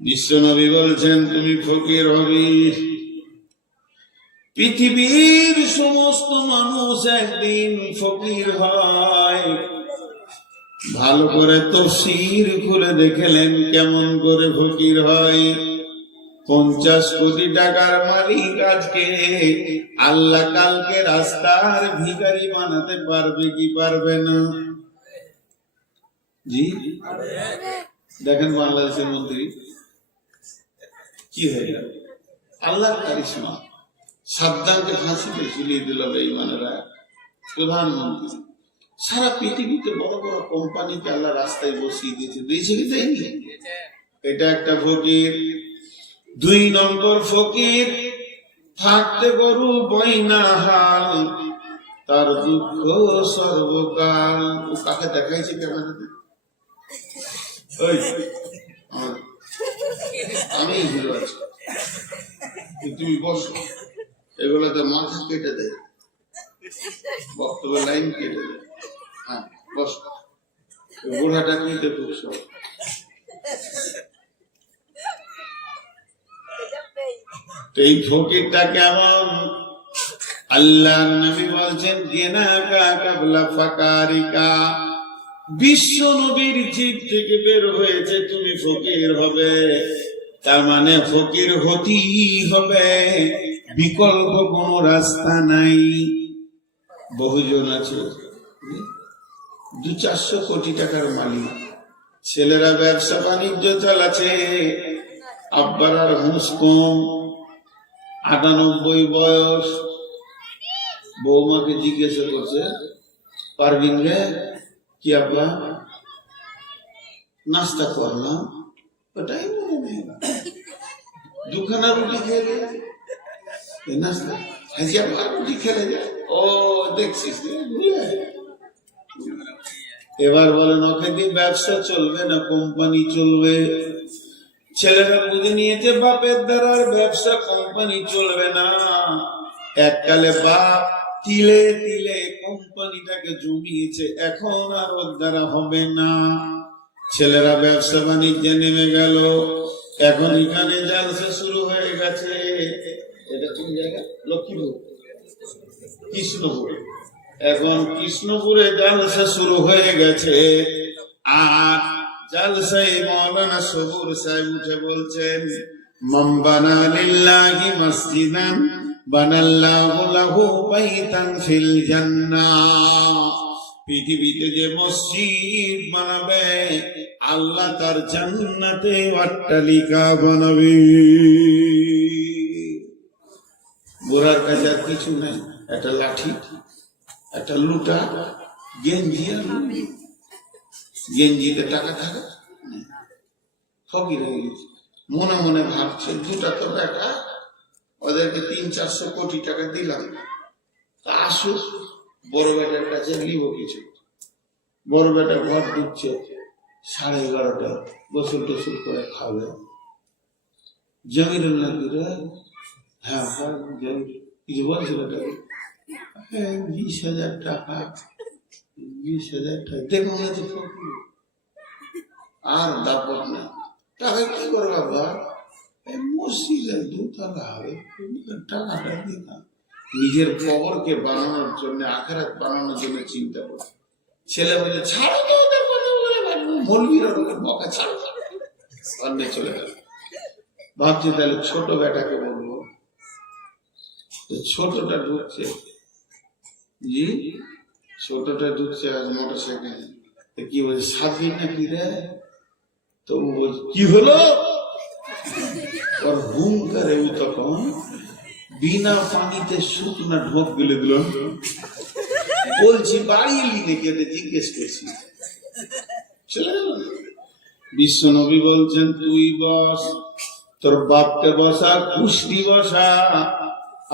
বিশ্বনবী বলছেন তুমি ফকির হবে। পৃথিবীর সমস্ত মানুষ একদিন ফকির হয়। ভালো করে তাফসীর খুলে দেখলেন কেমন করে ফকির হয়। 50 কোটি টাকার মালিক আজকে আল্লাহ কালকে রাস্তার ভিখারি বানাতে পারবে কি পারবে না? জি দেখেন বাংলাদেশের মন্ত্রী কি হয়ে গেল, আল্লাহর কারিশমা। সাদ্দামকে ফাঁসিতে ঝুলিয়ে দিল বেঈমানেরা, প্রধানমন্ত্রী। সারা পৃথিবীতে বড় বড় কোম্পানিকে আল্লাহ রাস্তায় বসিয়ে দিয়েছে, দিয়েছে কি দেয়নি? এটা একটা ফকির। 2 নম্বর ফকির, থাকতে গরু বইনা হাল, তার দুঃখ সর্বকাল। ও কাকে দেখাইছে ক্যামেরাতে? আমি হিরো আছি, তুমি বসো। এগুলোতে মাথা কেটে দেয়, বক্তব্য লাইন কেটে দেয়। হ্যাঁ বসো। বুড়াটা কিনতে খুব সব। এই ফকিরটা কেমন? আল্লাহ নবী বলছেন গেনাকা কাবলা ফাকারিকা। বিশ্ব নবীর জিভ থেকে বের হয়েছে তুমি ফকির হবে, তার মানে ফকির হতেই হবে, বিকল্প কোন রাস্তা নাই। বহুজন আছে 200-400 কোটি টাকার মালিক, ছেলেরা ব্যবসা বাণিজ্য চালাচ্ছে, আব্বার আর হুঁশ কম, 98 বয়স। বৌমাকে জিজ্ঞাসা করছে পারবিন রে কি আব্বা নাস্তা করলাম, ওটাই মনে নেই। 2খানা রুটি খেলে নাস্তা, হাজি আব্বা রুটি খেলে যায়। ও দেখছিস এবার বলেন ওকে দিয়ে ব্যবসা চলবে না কোম্পানি চলবে? ছেলেরা বুঝে নিয়েছে বাপের দ্বারা আর ব্যবসা কোম্পানি চলবে না। এককালে বাপ তিলে তিলে কোম্পানিটাকে জমিয়েছে, এখন আর ওর দ্বারা হবে না। ছেলেরা ব্যবসা বাণিজ্যে নেমে গেল, এখন এখানে জালসা শুরু হয়ে গেছে। এটা কোন জায়গা? লক্ষ্মীপুর, কৃষ্ণপুর। এখন কৃষ্ণপুরে জালসা শুরু হয়ে গেছে। আর জালসায় মাওলানা সবুর সাহেব উঠে বলছেন মান বানা লিল্লাহি মসজিদান বানাল্লাহু লাহু বাইতান ফিল জান্নাহ। পৃথিবীতে যে মসজিদ বানাবে আল্লাহ তার জান্নাতে অট্টালিকা বানাবে। বুড়ার কাছে আর কিছু নাই, একটা লাঠি, একটা লুটা, গেঞ্জি আর লুঙ্গি। গেঞ্জিতে টাকা থাকে, ফকির হয়ে গেছে। মনে মনে ভাবছে দুটা তো বেটা, ওদেরকে 300-400 কোটি টাকা দিলাম, তা আসুক বড় বেটার কাছে লিব কিছু। বড় বেটা ঘর ঢুকছে 11:30, গোসল টোসল করে খাবে। জমিরুল্লাহ হ্যাঁ হ্যাঁ কিছু বলছিল 20,000 টাকা, 20,000 টাকা দেখো মনে হচ্ছে ফকির আর দাপট না। টাকা কি করবা বাবা? মসজিদের 2 তলা হবে, টাকাটা দিলাম নিজের কবরকে বানানোর জন্য, আখিরাত বানানোর জন্য চিন্তা করে। ছেলে বলে ছাড়ো তো ওদের কথা বলে, মৌলবীরা বকা ছাড়ো, অন্য চলে গেল। ভাবছি তাহলে ছোট বেটাকে বলবো। ছোটটা ঢুকছে, জি ছোটটা ঢুকছে আজ মোটরসাইকেল। কি বলছে স্বাধীন নাকি রে? তো কি হলো? ওর হুঙ্কারে তখন বিনা পানিতে শুকনা ঢোক গেলে দিল। বলছি বাড়ি এলি নাকি, এটা জিজ্ঞেস করছি। বিশ্ব নবী বলছেন তুই বস, তোর বাপকে বসা, কুষ্টি বসা,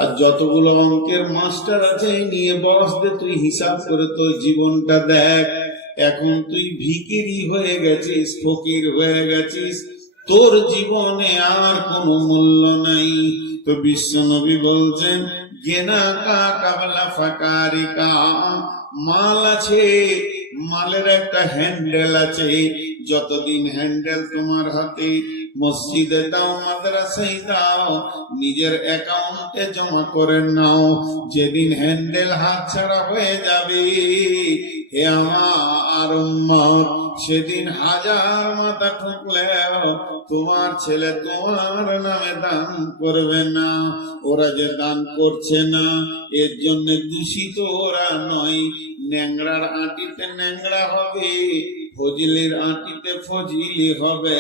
আর যতগুলো অঙ্কের মাস্টার আছে নিয়ে বস দে, তুই হিসাব করে তোর জীবনটা দেখ। এখন তুই ভিখিরি হয়ে গেছিস, ফকির হয়ে গেছিস, তোর জীবনে আর কোনো মূল্য নাই। তো বিশ্ব নবী বলছেন গেনাকা কাবলা ফাকারিকা। মাল আছে, মালের একটা হ্যান্ডেল আছে, যতদিন হ্যান্ডেল তোমার হাতে মসজিদে দাও, মাদ্রাসায় দাও, নিজের অ্যাকাউন্টে জমা করে নাও। যেদিন হ্যান্ডেল হাতছাড়া হয়ে যাবে, হে আমার উম্মত, সেদিন হাজার মাথা ঠুকলেও তোমার ছেলে তোমার নামে দান করবে না। ওরা যে দান করছে না, এর জন্য দূষিত ওরা নয়। ন্যাংরার আটিতে ন্যাংরা হবে, ফজিলির আটিতে ফজিলি হবে,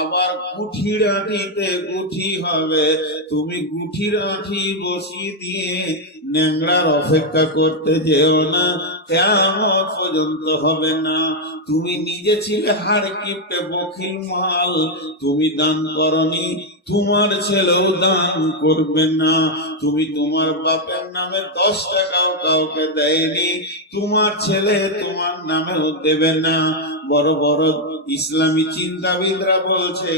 আবার গুঠির আটিতে গুঠি হবে। তুমি গুঠির আটি বসিয়ে দিয়ে ন্যাংরার অপেক্ষা করতে যেও না, কিয়ামত পর্যন্ত হবে না। তুমি নিজে ছিলে হাড় কিপটে বখিল মাল, তুমি দান করনি, তোমার ছেলেও দান করবে না। তুমি তোমার বাপের নামে 10 টাকাও কাউকে দেয়নি, তোমার ছেলে তোমার নামেও দেবে না। বড় বড় ইসলামী চিন্তাবিদরা বলছে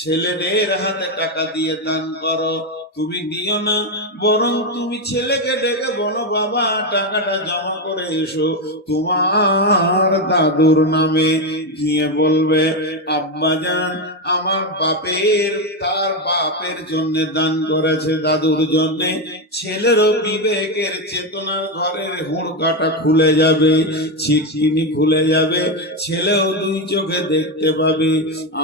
ছেলেদের হাতে টাকা দিয়ে দান করো। তুমি দিও না, বরং তুমি ছেলেকে ডেকে বলো, বাবা টাকাটা জমা করে এসো তোমার দাদুর নামে। গিয়ে বলবে, আব্বা জান আমার বাপের তার বাপের জন্য দান করেছে, দাদুর জন্য। ছেলেরও বিবেকের চেতনার ঘরের হুড়কাটা খুলে যাবে, ছিটকিনি খুলে যাবে, ছেলেও 2 চোখে দেখতে পাবে।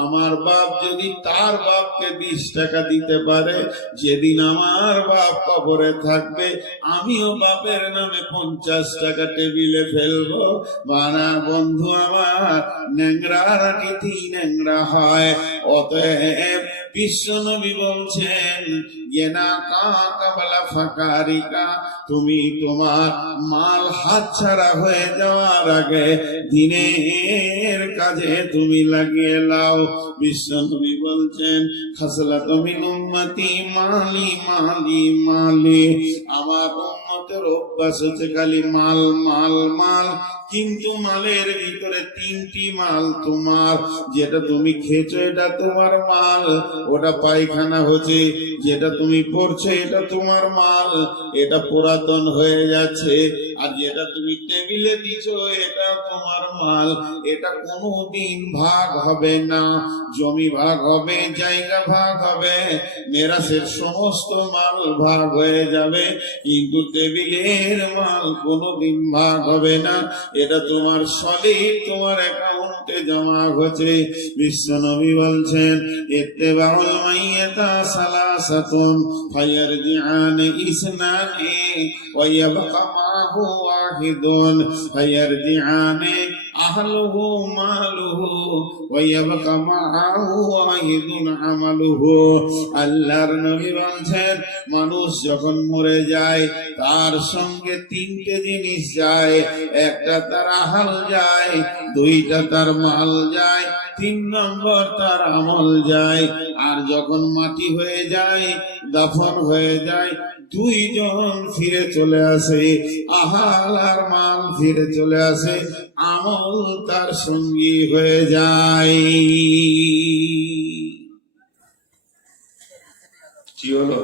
আমার বাপ যদি তার বাপকে 20 টাকা দিতে পারে, যেদিন আমার বাপ কবরে থাকবে, আমিও বাপের নামে 50 টাকা টেবিলে ফেলবো। বানা বন্ধু আমার, ন্যাংরার আটিতেই ন্যাংরা হয়। অতএব বিশ্ব নবী বলছেন, তুমি তোমার মাল হাতছাড়া হয়ে যাওয়ার আগে দিনের কাজে তুমি লাগিয়ে লাও। বিশ্ব নবী বলছেন, খাসলাতু মিন উম্মতি মালি মালি মালি। আমার উম্মতের অভ্যাস হচ্ছে খালি মাল মাল মাল, কিন্তু মালের ভিতরে 3টি মাল তোমার। যেটা তুমি খেয়েছো এটা তোমার মাল, ওটা পায়খানা হচ্ছে। যেটা তুমি পড়ছো এটা তোমার মাল, এটা পুরাতন হয়ে যাচ্ছে। আর যেটা তুমি টেবিলে দিছো এটা তোমার মাল, এটা কোনোদিন ভাগ হবে না। জমি ভাগ হবে, জায়গা ভাগ হবে, মেরাসের সমস্ত মাল ভাগ হয়ে যাবে, কিন্তু টেবিলের মাল কোনোদিন ভাগ হবে না। এটা তোমার সলিড, তোমার অ্যাকাউন্টে জমা হচ্ছে। বিশ্ব নবী বলছেন, ইত্তেবাউল মাইয়াতা সালাসাতুন ফায়ারজিআন ইসনানি ওয়া ইয়াবকা মাহু ওয়াহিদুন ফায়ারজিআন আহলুহু মালুহু ওয়া ইয়াবকা মাহু ওয়াহিদুন আমালুহু। আল্লাহর নবী বলছেন, মানুষ যখন মরে যায় তার সঙ্গে 3টে জিনিস যায়। একটা তার আহাল যায়, 2টা তার মাল যায়, 3 নম্বর তার আমল যায়। আর যখন মাটি হয়ে যায়, দাফন হয়ে যায়, 2 জন ফিরে চলে আসে, আহাল আর মাল ফিরে চলে আসে, আমল তার সঙ্গী হয়ে যায়। কি হলো?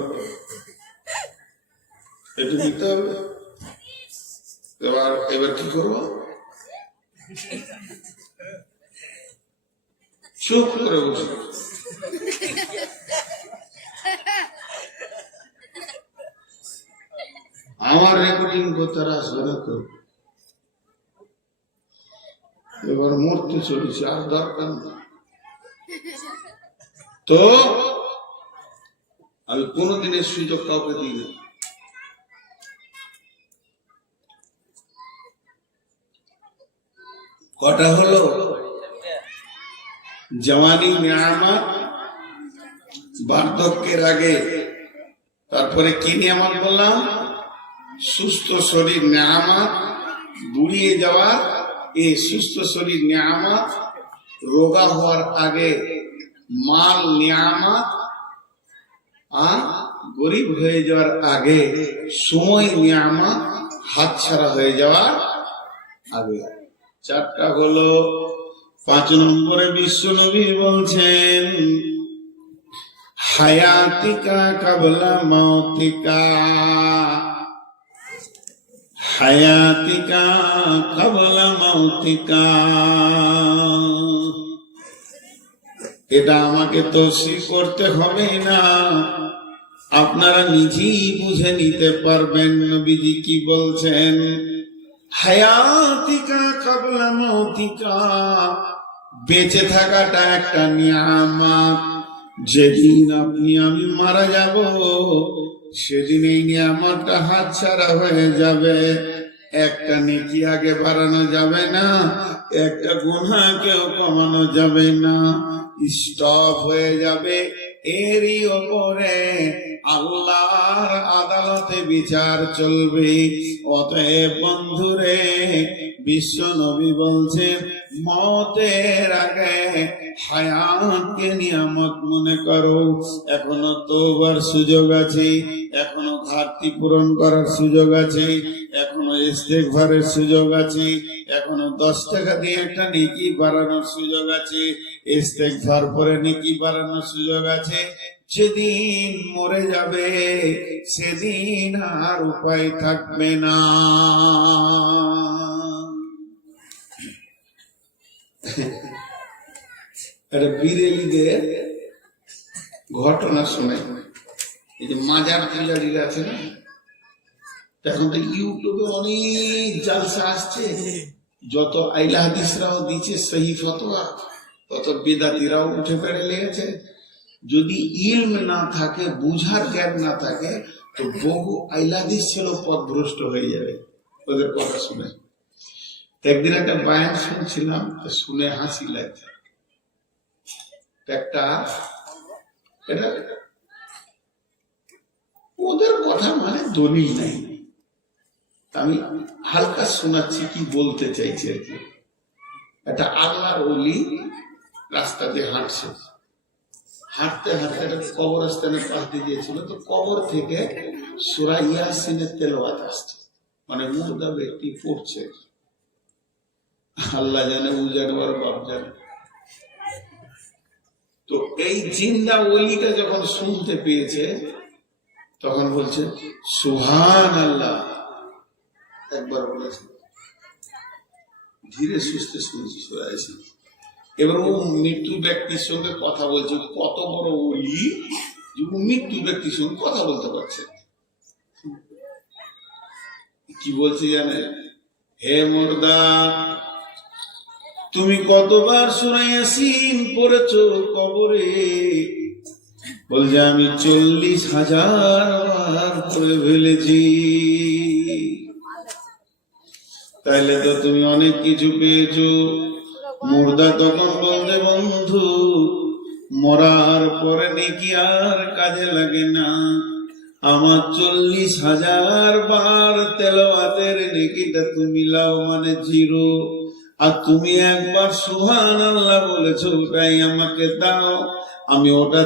এটা দিতে হবে। এবার কি করবো? চুপ করে বসে। আমার রেকর্ডিং করতে আসবে না তো। এবার মরতে চলেছে, আর দরকার না। তো আমি কোনদিনের সুযোগ কাউকে দিই না। কটা হলো? জওয়ানি নিয়ামত, বার্ধক্যের আগে। তারপরে কি নিয়ামত বললাম? সুস্থ শরীর নিয়ামত, বুড়িয়ে যাওয়ার এই সুস্থ শরীর নিয়ামত, রোগা হওয়ার আগে মাল নিয়ামত, আর গরিব হয়ে যাওয়ার আগে সময় নিয়ামত, হাতছাড়া হয়ে যাওয়ার আগে। 4টা হলো। 5 নম্বরে বিশ্ব নবী বলছেন, হায়াতিকা কাবলা মাউতিকা, হায়াতিকা কাবলা মাউতিকা। এটা আমাকে তৌসিফ করতে হবে না, আপনারা নিজেই বুঝে নিতে পারবেন। নবীজি কি বলছেন? হায়াতিকা কাবলা মৌতিকা, বেঁচে থাকাটা একটা নিয়ামত। যেদিন আপনি আমি মারা যাব, সেদিন এই নিয়ামতটা হাতছাড়া হয়ে যাবে। একটা নেকি আগে বাড়ানো যাবে না, একটা গুনাহকেও কমানো যাবে না, স্টপ হয়ে যাবে। এরই ওপরে আল্লাহর আদালতে বিচার চলবে। অতএব বন্ধুরে, বিশ্ব নবী বলছেন, মতের আগে হায়াতকে নিয়ামত মনে করো। এখনো তওবার সুযোগ আছে, এখনো ঘাটতি পূরণ করার সুযোগ আছে, এখনো ইস্তেগফারের সুযোগ আছে, এখনো 10 টাকা দিয়ে একটা নেকি বাড়ানোর সুযোগ আছে, ইস্তেগফার করে নেকি বাড়ানোর সুযোগ আছে। যেদিন মরে যাবে, সেদিন আর উপায় থাকবে না। একটা বিরেলিদের ঘটনা শুনে, এই যে মাজার পূজারীরা আছে না, এখন তো ইউটিউবে অনেক জালসা আসছে, যত আইলা হাদিসরাও দিচ্ছে সহি ফতোয়া, তত বেদাতিরাও উঠে পেড়ে লেগেছে। যদি ইলম না থাকে, বুঝার জ্ঞান না থাকে, তো বহু আইলা হাদিস ছিল পথভ্রষ্ট হয়ে যাবে ওদের কথা শুনে। একদিন একটা বায়ান শুনছিলাম, শুনে হাসি লাগছে। একটা এটা ওদের কথা মানে দলিল নাই, আমি হালকা শোনাচ্ছি কি বলতে চাইছে আর কি। একটা আল্লাহর ওলি রাস্তাতে হাঁটছে, হাঁটতে হাঁটতে একটা কবরস্থানের পাশ দিয়ে গিয়েছিল, তো কবর থেকে সূরা ইয়াসিনের তেলাওয়াত আসছে, মানে মুর্দা ব্যক্তি পড়ছে। আল্লাহ জানে, উজাড়বার বাপ জানে। তো এই জিন্দা ওলিটা যখন শুনতে পেয়েছে, তখন বলছে সুবহানাল্লাহ, একবার বলেছে, ধীরে সুস্থে শুনছি সূরা ইয়াসিন। এবার ও মৃত্যু ব্যক্তির সঙ্গে কথা বলছে, কত বড় ওলি যে ও মৃত্যু ব্যক্তির সঙ্গে কথা বলতে পারছে। কি বলছে জানে? হে মুর্দা, তুমি কতবার সূরা ইয়াসিন পড়েছো কবরে? বলছে আমি 40,000 বার পড়ে ফেলেছি। তাইলে তো তুমি অনেক কিছু পেয়েছো। মুর্দা তখন বলছে, বন্ধু, মরার পরে নেকি আর কাজে লাগে না। আমার 40,000 বার তেলাওয়াতের নেকিটা তুমি লাও, মানে 0। আর তুমি একবার সুবহানাল্লাহ বলেছো, ওটাই আমাকে দাও, আমি ওটা